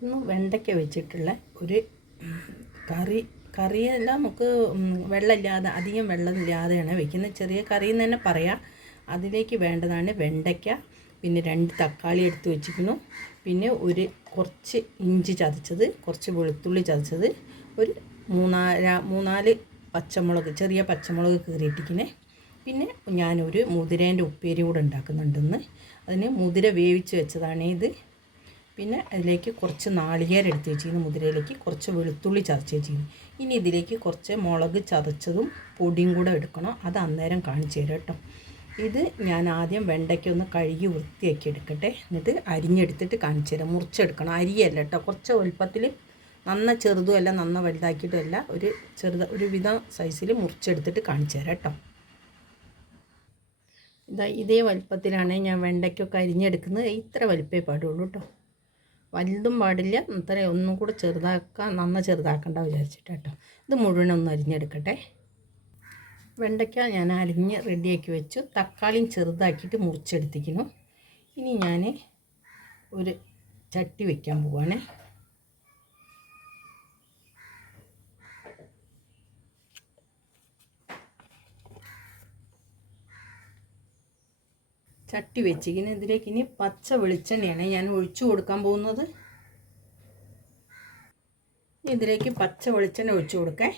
ഇന്ന് വെണ്ടയ്ക്ക വെച്ചിട്ടുള്ള ഒരു കറി കറിയെല്ലാം നമുക്ക് വെള്ളമില്ലാതെ അധികം വെള്ളമില്ലാതെയാണ് വെക്കുന്നത്. ചെറിയ കറി എന്ന് തന്നെ പറയാം. അതിലേക്ക് വേണ്ടതാണ് വെണ്ടയ്ക്ക. പിന്നെ രണ്ട് തക്കാളി എടുത്ത് വെച്ചിരിക്കുന്നു. പിന്നെ ഒരു കുറച്ച് ഇഞ്ചി ചതച്ചത് കുറച്ച് വെളുത്തുള്ളി ചതച്ചത് ഒരു മൂന്നാല മൂന്നാൽ പച്ചമുളക് ചെറിയ പച്ചമുളക് കീറിയിട്ടിരിക്കണേ പിന്നെ ഞാനൊരു മുതിരേന്റെ ഉപ്പേരി കൂടെ ഉണ്ടാക്കുന്നുണ്ടെന്ന്. അതിന് മുതിര വേവിച്ച് വെച്ചതാണ് ഇത്. പിന്നെ അതിലേക്ക് കുറച്ച് നാളികേരം എടുത്ത് വെച്ചിരുന്നു മുതിരയിലേക്ക് കുറച്ച് വെളുത്തുള്ളി ചതച്ച് വെച്ചിരുന്നു ഇനി ഇതിലേക്ക് കുറച്ച് മുളക് ചതച്ചതും പൊടിയും കൂടെ എടുക്കണം. അത് അന്നേരം കാണിച്ചു തരാം കേട്ടോ. ഇത് ഞാൻ ആദ്യം വെണ്ടയ്ക്ക ഒന്ന് കഴുകി വൃത്തിയാക്കി എടുക്കട്ടെ. എന്നിട്ട് അരിഞ്ഞെടുത്തിട്ട് കാണിച്ചു തരാം. മുറിച്ചെടുക്കണം. അരിയല്ല കേട്ടോ. കുറച്ച് വലുപ്പത്തിൽ നന്ന ചെറുതും അല്ല നന്ന വലുതാക്കിയിട്ടും അല്ല ഒരു ചെറുത ഒരു വിധം സൈസിൽ മുറിച്ചെടുത്തിട്ട് കാണിച്ചു തരാം കേട്ടോ. ഇതാ ഇതേ വലുപ്പത്തിലാണ് ഞാൻ വെണ്ടയ്ക്കൊക്കെ അരിഞ്ഞെടുക്കുന്നത്. ഇത്ര വലുപ്പേ പാടുള്ളൂ കേട്ടോ. വലുതും പാടില്ല. ഇത്ര ഒന്നും കൂടെ ചെറുതാക്കാൻ നന്ന ചെറുതാക്കണ്ട വിചാരിച്ചിട്ട് കേട്ടോ. ഇത് മുഴുവൻ ഒന്ന് അരിഞ്ഞെടുക്കട്ടെ. വെണ്ടയ്ക്ക ഞാൻ അരിഞ്ഞ് റെഡിയാക്കി വെച്ചു. തക്കാളിയും ചെറുതാക്കിയിട്ട് മുറിച്ചെടുത്തിക്കുന്നു ഇനി ഞാൻ ഒരു ചട്ടി വയ്ക്കാൻ പോവാണ്. ചട്ടി വെച്ചിങ്ങനെ ഇതിലേക്ക് ഇനി പച്ച വെളിച്ചെണ്ണയാണ് ഞാൻ ഒഴിച്ചു കൊടുക്കാൻ പോകുന്നത്. ഇതിലേക്ക് പച്ച വെളിച്ചെണ്ണ ഒഴിച്ചു കൊടുക്കേ.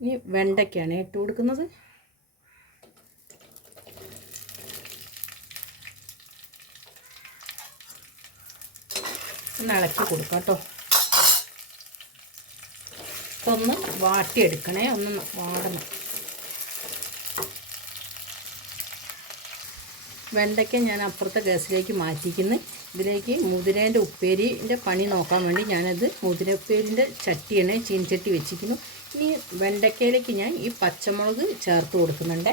ഇനി വെണ്ടയ്ക്കാണ് ഇട്ട് കൊടുക്കുന്നത്. ഒന്ന് ഇളക്കി കൊടുക്കാം കേട്ടോ. ഒന്ന് വാട്ടിയെടുക്കണേ ഒന്ന് വാടണം. വെണ്ടയ്ക്ക ഞാൻ അപ്പുറത്തെ ഗ്യാസിലേക്ക് മാറ്റിക്കുന്നു. ഇതിലേക്ക് മുതിരേന്റെ ഉപ്പേരിന്റെ പണി നോക്കാൻ വേണ്ടി ഞാനത് മുതിര ഉപ്പേരിന്റെ ചട്ടിയാണ് ചീൻചട്ടി വെച്ചിരിക്കുന്നു. ഇനി വെണ്ടയ്ക്കയിലേക്ക് ഞാൻ ഈ പച്ചമുളക് ചേർത്ത് കൊടുക്കുന്നുണ്ട്.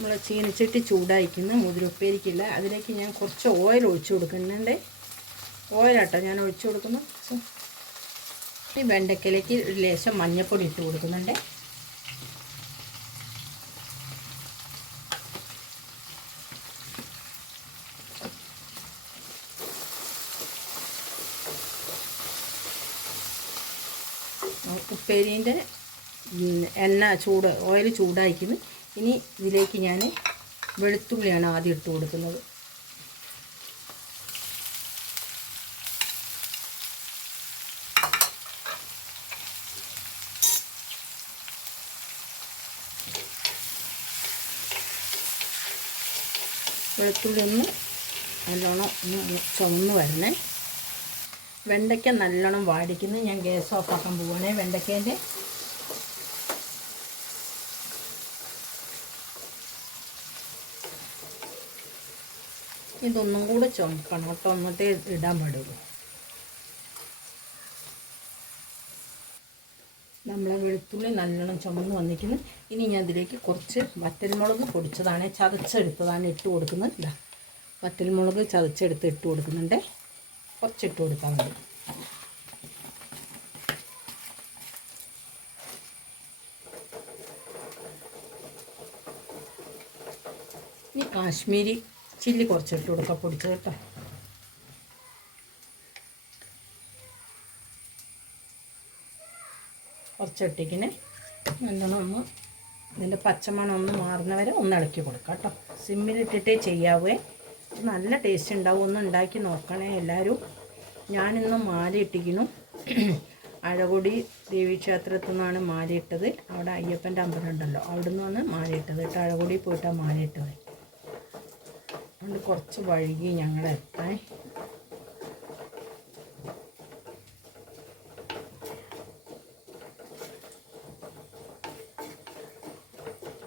നമ്മൾ ചീനച്ചട്ടി ചൂടായിക്കുന്ന മുതിരുപ്പേരിക്കില്ല. അതിലേക്ക് ഞാൻ കുറച്ച് ഓയിൽ ഒഴിച്ചു കൊടുക്കുന്നുണ്ട് ഓയിലാട്ടോ ഞാൻ ഒഴിച്ചു കൊടുക്കുന്നു. ഈ വെണ്ടയ്ക്കയിലേക്ക് ഒരു ലേശം മഞ്ഞൾപ്പൊടി ഇട്ട് കൊടുക്കുന്നുണ്ട് ഉപ്പേരീന്റെ എണ്ണ ചൂട് ഓയിൽ ചൂടായിക്കുന്നു. ഇനി ഇതിലേക്ക് ഞാൻ വെളുത്തുള്ളിയാണ് ആദ്യം ഇട്ട് കൊടുക്കുന്നത്. വെളുത്തുള്ളി ഒന്ന് നല്ലോണം ഒന്ന് ചുവന്ന് വരണേ. വെണ്ടയ്ക്ക നല്ലോണം വാടിക്കുന്നു. ഞാൻ ഗ്യാസ് ഓഫാക്കാൻ പോവുകയാണേ വെണ്ടയ്ക്കേന്റെ ഇതൊന്നും കൂടെ ചുമക്കണം കേട്ടോ എന്നിട്ടേ ഇടാൻ പാടുള്ളൂ. നമ്മളെ വെളുത്തുള്ളി നല്ലോണം ചുമന്ന് വന്നിരിക്കുന്നു. ഇനി ഞാൻ അതിലേക്ക് കുറച്ച് വറ്റൽമുളക് പൊടിച്ചതാണ് ചതച്ചെടുത്തതാണ് ഇട്ട് കൊടുക്കുന്നത്. ഇതാ വറ്റൽമുളക് ചതച്ചെടുത്ത് ഇട്ട് കൊടുക്കുന്നുണ്ട്. കുറച്ച് ഇട്ട് കൊടുത്താൽ മതി. ഇനി കാശ്മീരി ചില്ലി കുറച്ചിട്ട് കൊടുക്കാം പൊടിച്ചത് കേട്ടോ. കുറച്ചിട്ടിങ്ങനെ നല്ലോണം ഒന്ന് ഇതിന്റെ പച്ചമണം ഒന്ന് മാറുന്ന വരെ ഒന്ന് ഇളക്കി കൊടുക്കാം കേട്ടോ. സിമ്മിലിട്ടിട്ടേ ചെയ്യാവേ. നല്ല ടേസ്റ്റ് ഉണ്ടാവും. ഒന്ന് ഉണ്ടാക്കി നോക്കണേ എല്ലാവരും. ഞാനിന്ന് മാല ഇട്ടിക്കുന്നു അഴകൊടി ദേവീക്ഷേത്രത്തിൽ നിന്നാണ് മാല ഇട്ടത് അവിടെ അയ്യപ്പന്റെ അമ്പലം ഉണ്ടല്ലോ. അവിടെ നിന്നാണ് മാല ഇട്ടത് കേട്ടോ. അഴകൊടി പോയിട്ടാണ് മാല ഇട്ടത് അതുകൊണ്ട് കുറച്ച് വഴുകി ഞങ്ങൾ എത്താൻ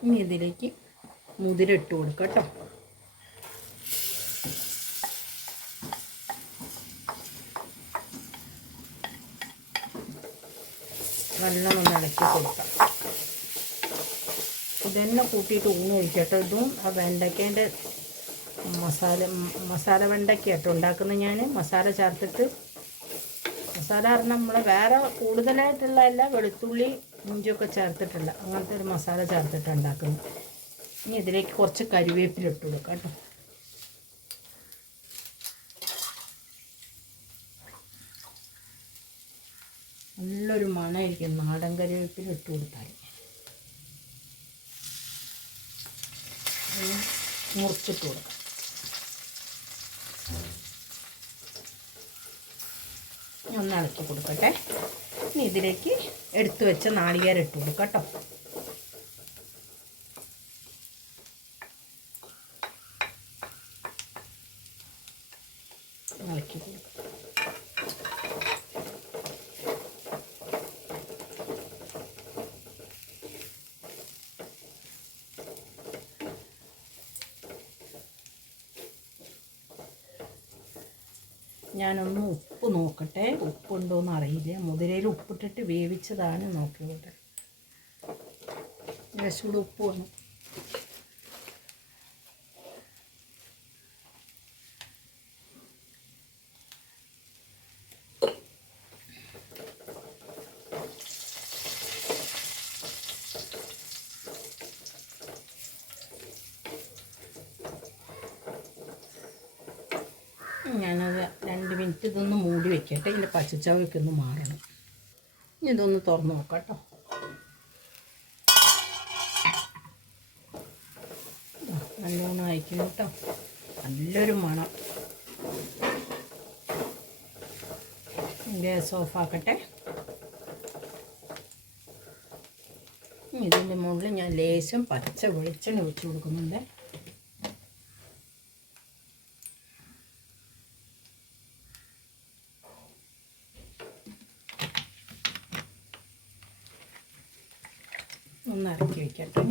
ഇനി ഇതിലേക്ക് മുതിര ഇട്ട് കൊടുക്കാം കേട്ടോ. ഇളക്കി കൊടുക്കാം. ഇതന്നെ കൂട്ടിയിട്ട് ഊണ് ഒഴിക്കട്ടോ ഇതും ആ വെണ്ടയ്ക്കേന്റെ മസാല മസാല വെണ്ടയ്ക്കായിട്ട് ഉണ്ടാക്കുന്നത് ഞാൻ മസാല ചേർത്തിട്ട് മസാല പറഞ്ഞാൽ നമ്മൾ വേറെ കൂടുതലായിട്ടുള്ള എല്ലാ വെളുത്തുള്ളി ഇഞ്ചിയൊക്കെ ചേർത്തിട്ടില്ല. അങ്ങനത്തെ ഒരു മസാല ചേർത്തിട്ട് ഉണ്ടാക്കുന്നത്. ഇനി ഇതിലേക്ക് കുറച്ച് കരുവേപ്പില ഇട്ട് കൊടുക്കാം കേട്ടോ. നല്ലൊരു മണമായിരിക്കും നാടൻ കരുവേപ്പില ഇട്ട് കൊടുത്താൽ മുറിച്ചിട്ട് കൊടുക്കാം. ഒന്ന് ഇളക്കി കൊടുക്കട്ടെ. ഇനി ഇതിലേക്ക് എടുത്തു വെച്ച നാളികേരം ഇട്ട് കൊടുക്കാം കേട്ടോ. ഇളക്കി കൊടുക്കാം. ഞാനൊന്ന് ഉപ്പ് നോക്കട്ടെ. ഉപ്പുണ്ടോയെന്ന് അറിയില്ല. മുതിരയിൽ ഉപ്പിട്ടിട്ട് വേവിച്ചതാണ് നോക്കിയത് കുറച്ചുകൂടെ ഉപ്പ് വേണം ഞാനത് രണ്ട് മിനിറ്റ് വെക്കട്ടെ. ഇതിന്റെ പച്ചച്ചവയൊക്കെ ഒന്ന് മാറണം. ഇനി ഇതൊന്ന് തുറന്ന് നോക്കാം നല്ലോണം അയക്കണം കേട്ടോ. നല്ലൊരു മണം. ഗ്യാസ് ഓഫാക്കട്ടെ ഇതിന്റെ മുകളിൽ ഞാൻ ലേശം പച്ച വെളിച്ചെണ്ണ വെച്ച് കൊടുക്കുന്നുണ്ട്. ഒന്ന് ഇറക്കി വെക്കട്ടെ.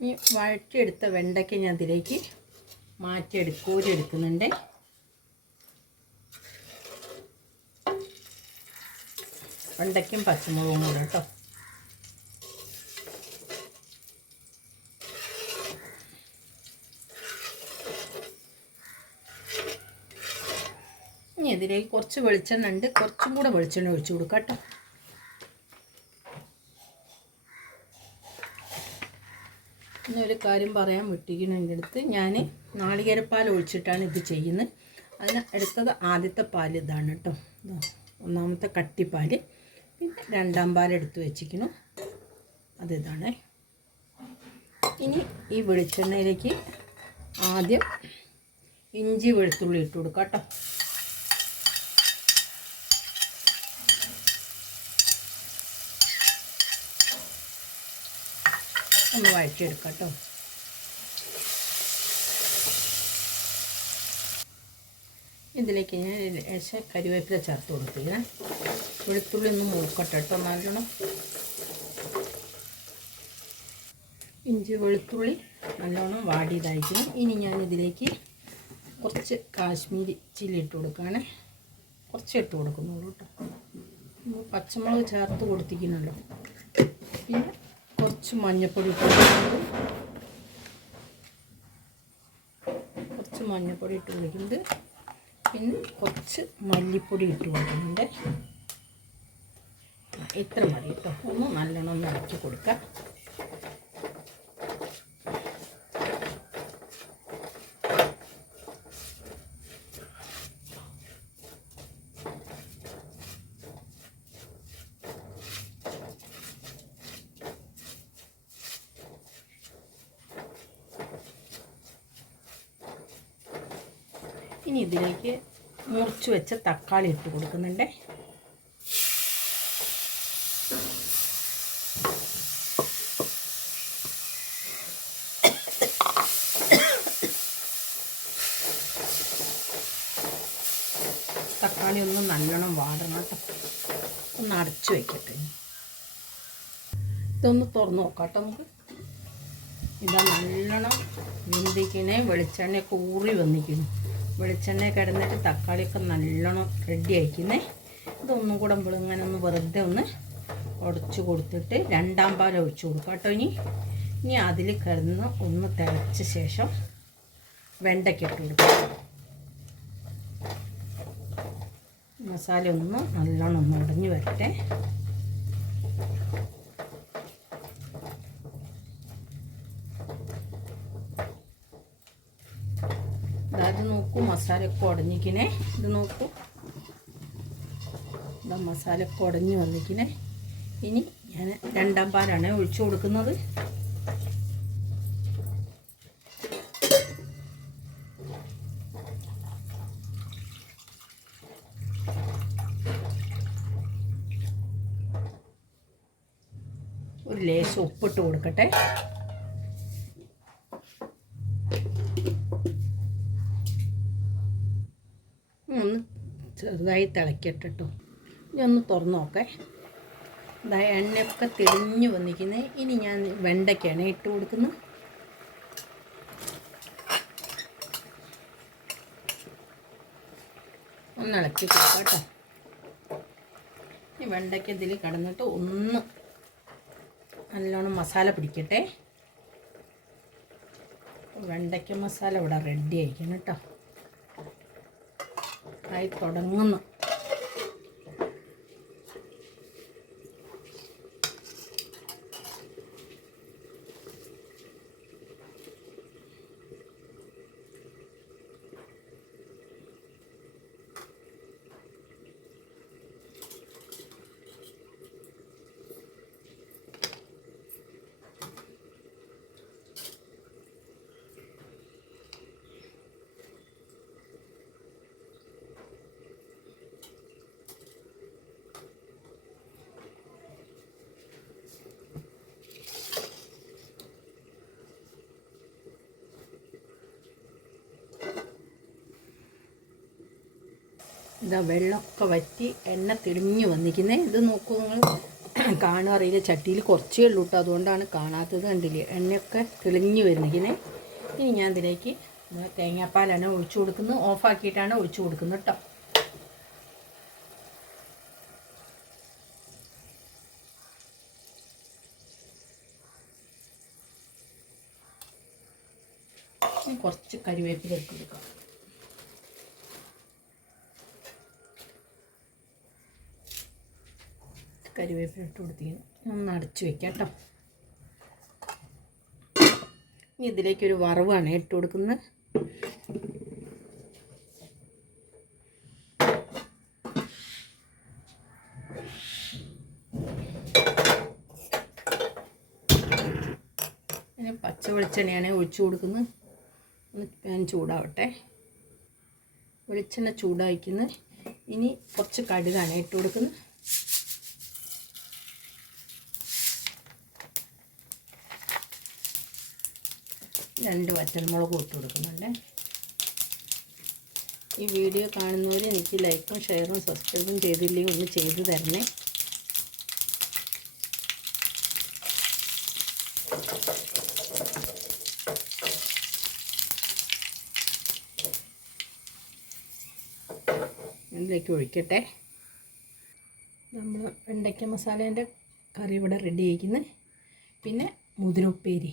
ഈ വഴറ്റിയെടുത്ത വെണ്ടയ്ക്ക ഞാൻ ഇതിലേക്ക് മാറ്റിയെടുക്കും കോരി എടുക്കുന്നുണ്ട് വെണ്ടയ്ക്കും പച്ചമുളകും കൂടെ കേട്ടോ. ഇനി ഇതിലേക്ക് കുറച്ച് വെളിച്ചെണ്ണ ഉണ്ട്. കുറച്ചും കൂടെ വെളിച്ചെണ്ണ ഒഴിച്ചു കൊടുക്കാം കേട്ടോ. ഒരു കാര്യം പറയാൻ വിട്ടിരിക്കുന്നു എന്റെ അടുത്ത്. ഞാൻ നാളികേരപ്പാൽ ഒഴിച്ചിട്ടാണ് ഇത് ചെയ്യുന്നത്. അതിന് എടുത്തത് ആദ്യത്തെ പാൽ ഇതാണ് കേട്ടോ. ഒന്നാമത്തെ കട്ടിപ്പാൽ പിന്നെ രണ്ടാം പാൽ എടുത്ത് വെച്ചിരിക്കുന്നു. അതിതാണ് ഇനി ഈ വെളിച്ചെണ്ണയിലേക്ക് ആദ്യം ഇഞ്ചി വെളുത്തുള്ളി ഇട്ട് കൊടുക്കാം കേട്ടോ. ഒന്ന് വഴറ്റിയെടുക്കാം കേട്ടോ. ഇതിലേക്ക് ഞാൻ ലേശം കരിവേപ്പില ചേർത്ത് കൊടുത്തിങ്ങനെ വെളുത്തുള്ളി ഒന്ന് മൂക്കട്ടെ കേട്ടോ നല്ലോണം. ഇഞ്ചി വെളുത്തുള്ളി നല്ലോണം വാടിയതായിരിക്കണം. ഇനി ഞാൻ ഇതിലേക്ക് കുറച്ച് കാശ്മീരി ചില്ലി ഇട്ട് കൊടുക്കുകയാണേ. കുറച്ച് ഇട്ട് കൊടുക്കുന്നുള്ളൂ കേട്ടോ. പച്ചമുളക് ചേർത്ത് കൊടുത്തിരിക്കുന്നുണ്ടോ? പിന്നെ കുറച്ച് മഞ്ഞൾപ്പൊടി ഇട്ട് കൊടുക്കുന്നത് കുറച്ച് മഞ്ഞൾപ്പൊടി ഇട്ട് കൊടുക്കുന്നുണ്ട് പിന്നെ കുറച്ച് മല്ലിപ്പൊടി ഇട്ട് കൊടുക്കുന്നുണ്ട് ഇത്ര മതി കേട്ടോ. ഒന്ന് നല്ലോണം ഒന്ന് ഇളക്കി കൊടുക്കാം. ഇതിലേക്ക് മുറിച്ച് വെച്ച തക്കാളി ഇട്ട് കൊടുക്കുന്നുണ്ട്. തക്കാളി ഒന്ന് നല്ലോണം വാടണം കേട്ടോ. ഒന്ന് അടച്ചു വയ്ക്കട്ടെ ഇതൊന്ന് തുറന്ന് നോക്കാട്ടോ നമുക്ക്. ഇതാ നല്ലോണം വെന്തിക്കണേ വെളിച്ചെണ്ണയൊക്കെ ഊറി വന്നിക്കുന്നു വെളിച്ചെണ്ണ കിടന്നിട്ട് തക്കാളിയൊക്കെ നല്ലോണം റെഡി ആയിക്കുന്നേ. ഇതൊന്നും കൂടെ ഇങ്ങനെ ഒന്ന് വെറുതെ ഒന്ന് ഉടച്ചു കൊടുത്തിട്ട് രണ്ടാം പാൽ ഒഴിച്ചു കൊടുക്കാം കേട്ടോ ഇനി. ഇനി അതിൽ കിടന്ന് ഒന്ന് തിളച്ച ശേഷം വെണ്ടയ്ക്ക ഇട്ട് കൊടുക്കാം. മസാല ഒന്ന് നല്ലോണം ഒന്ന് ഉടഞ്ഞു വരട്ടെ. അതായത് നോക്കൂ മസാലയൊക്കെ ഉടഞ്ഞിക്കണേ ഇത് നോക്കൂ. ഇതാ മസാലയൊക്കെ ഉടഞ്ഞു വന്നിക്കണേ ഇനി ഞാൻ രണ്ടാം പാലാണ് ഒഴിച്ചു കൊടുക്കുന്നത്. ഒരു ലേശം ഉപ്പിട്ട് കൊടുക്കട്ടെ ഒന്ന് ചെറുതായി തിളക്കട്ടെ കേട്ടോ ഇനി ഒന്ന് തുറന്ന് നോക്കേ. ഇതാ എണ്ണയൊക്കെ തെളിഞ്ഞു വന്നിരിക്കുന്നത് ഇനി ഞാൻ വെണ്ടയ്ക്കാണ് ഇട്ട് കൊടുക്കുന്നത്. ഒന്ന് ഇളക്കി കൊടുക്കാം കേട്ടോ. ഈ വെണ്ടയ്ക്ക ഇതിൽ കിടന്നിട്ട് ഒന്ന് നല്ലോണം മസാല പിടിക്കട്ടെ. വെണ്ടയ്ക്ക മസാല ഇവിടെ റെഡി ആയിരിക്കണം കേട്ടോ. ആയി തുടങ്ങുന്നു. ഇതാ വെള്ളമൊക്കെ വറ്റി എണ്ണ തെളിഞ്ഞു വന്നിരിക്കുന്നേ. ഇത് നോക്കൂ നിങ്ങൾ. കാണുക അറിയില്ല. ചട്ടിയിൽ കുറച്ചേ ഉള്ളൂ കേട്ടോ അതുകൊണ്ടാണ് കാണാത്തത് കണ്ടില്ലേ? എണ്ണയൊക്കെ തെളിഞ്ഞു വരുന്നിരിക്കുന്നേ ഇനി ഞാൻ ഇതിലേക്ക് തേങ്ങാപ്പാലാണ് ഒഴിച്ചു കൊടുക്കുന്നത്. ഓഫാക്കിയിട്ടാണ് ഒഴിച്ചു കൊടുക്കുന്നത് കേട്ടോ കുറച്ച് കരിവേപ്പിലേക്ക് കൊടുക്കാം. കരിവേപ്പില ഇട്ട് കൊടുത്തിരിക്കുന്നു ഒന്ന് അടച്ചു വെക്കാം കേട്ടോ. ഇനി ഇതിലേക്കൊരു വറവാണ് ഇട്ട് കൊടുക്കുന്നത്. പച്ച വെളിച്ചെണ്ണയാണ് ഒഴിച്ചു കൊടുക്കുന്നത്. ഒന്ന് പാൻ ചൂടാവട്ടെ. വെളിച്ചെണ്ണ ചൂടായിക്കുന്നത് ഇനി കുറച്ച് കടുകാണ് ഇട്ട് കൊടുക്കുന്നത്. രണ്ട് വറ്റൽമുളകും ഇട്ട് കൊടുക്കുന്നുണ്ട്. ഈ വീഡിയോ കാണുന്നവർ എനിക്ക് ലൈക്കും ഷെയറും സബ്സ്ക്രൈബും ചെയ്തില്ലെങ്കിൽ ഒന്ന് ചെയ്തു തരണേ. ഇതിലേക്ക് ഒഴിക്കട്ടെ. നമ്മൾ വെണ്ടയ്ക്ക മസാലേന്റെ കറി ഇവിടെ റെഡി ആയിരിക്കുന്നത് പിന്നെ മുതിരുപ്പേരി.